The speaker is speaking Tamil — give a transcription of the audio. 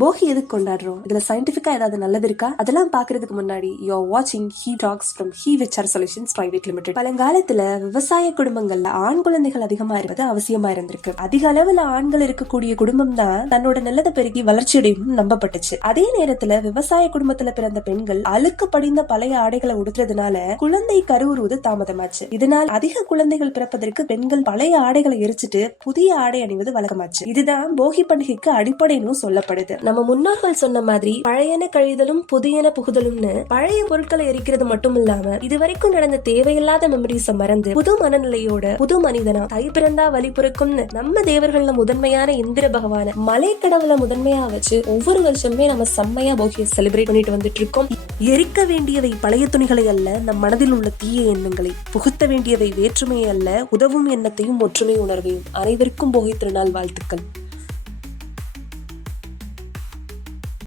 போகி எதுக்கு கொண்டாடுறோம்? இதுல சயின்டிபிக்கா ஏதாவது நல்லது இருக்கா? அதெல்லாம் பாக்குறதுக்கு முன்னாடி யூ ஆர் வாட்சிங் ஹீ டாக்ஸ் ஃப்ரம் ஹீ விச்ஆர் சொல்யூஷன்ஸ் பிரைவேட் லிமிடெட். பழங்காலத்துல விவசாய குடும்பங்கள்ல ஆண் குழந்தைகள் அதிகமா இருப்பது அவசியமா இருந்திருக்கு. அதிக அளவுல ஆண்கள் இருக்கக்கூடிய குடும்பம் தான் தன்னோட நல்லதை பெருகி வளர்ச்சியடையும் நம்பப்பட்டுச்சு. அதே நேரத்துல விவசாய குடும்பத்துல பிறந்த பெண்கள் அழுக்கு படிந்த பழைய ஆடைகளை உடுத்துறதுனால குழந்தை கருவுறுவது தாமதமாச்சு. இதனால் அதிக குழந்தைகள் பிறப்பதற்கு பெண்கள் பழைய ஆடைகளை எரிச்சிட்டு புதிய ஆடை அணிவது வழக்கமாச்சு. இதுதான் போகி பண்டிகைக்கு அடிப்படைன்னு சொல்லப்படுது. நம்ம முன்னோர்கள் சொன்ன மாதிரி பழையன கழிதலும் புதியன புகுதலும்னு பழைய பொருட்களை எரிக்கிறது மட்டும் இல்லாம இதுவரைக்கும் நடந்த தேவையில்லாத மெமரிஸ மறந்து புது மனநிலையோட புது மனிதனா தை பிறந்தா வழி பிறக்கும்னு நம்ம தேவர்கள்ல முதன்மையான இந்திர பகவான மலை கடவுளை முதன்மையா வச்சு ஒவ்வொரு வருஷமே நம்ம செம்மையா போகியை செலிப்ரேட் பண்ணிட்டு வந்துட்டு இருக்கோம். எரிக்க வேண்டியவை பழைய துணிகளை அல்ல, நம் மனதில் உள்ள தீய எண்ணங்களை. புகுத்த வேண்டியவை வேற்றுமை அல்ல, உதவும் எண்ணத்தையும் ஒற்றுமை உணர்வையும். அனைவருக்கும் போகி திருநாள் வாழ்த்துக்கள்.